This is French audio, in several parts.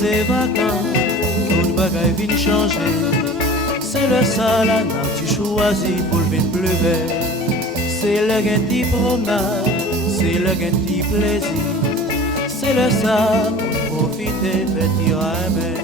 des vacances, toute bagaille vient changer. C'est le salana tu choisis pour le vin pleuver. C'est le gain de promenade, c'est le gain de plaisir. C'est le ça pour profiter, fait tirer.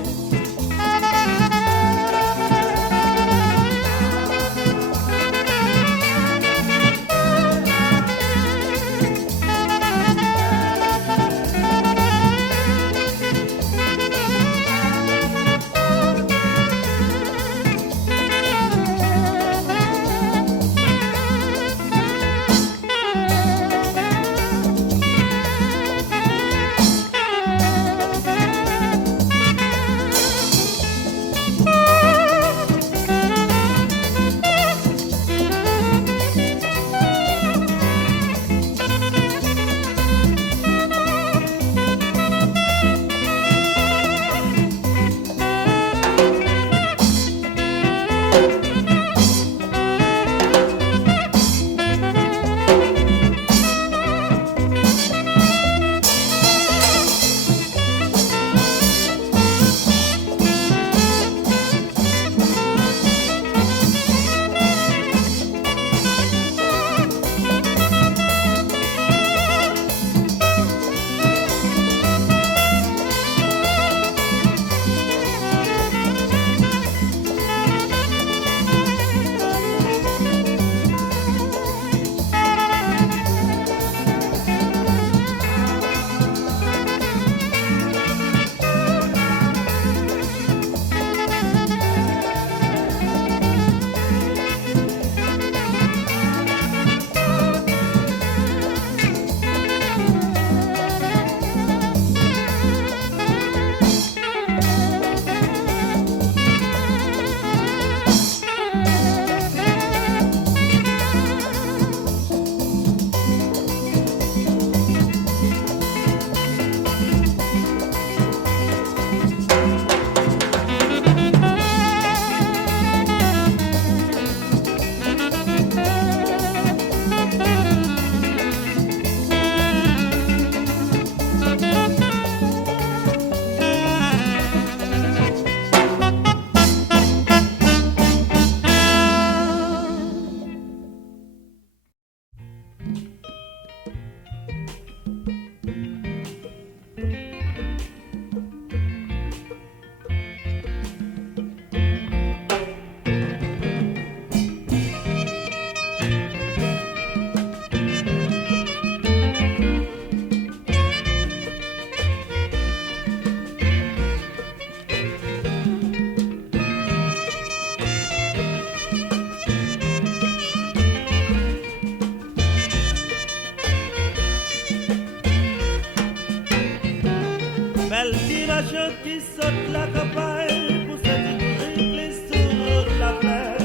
Qui saute la campagne pour se découvrir sur la plaie.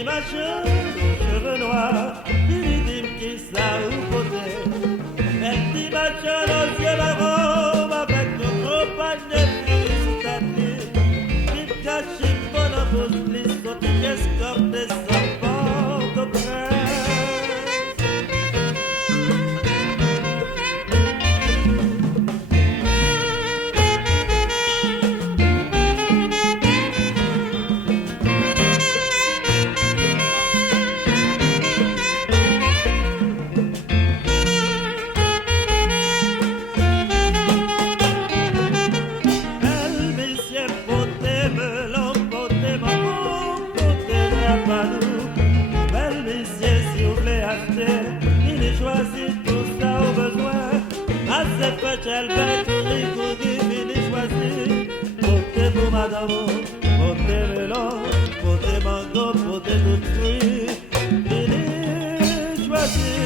Image aux cheveux noirs, une qui s'a opposé. Elle image aux yeux marrons avec nos gros paniers sous ta tête. Vite caché, bon en pose, les sauts escortent des enfants de près. Elle va tout rigourder, fini choisir. Votez pour madame, votez melon, votez mango, votez tout fruit.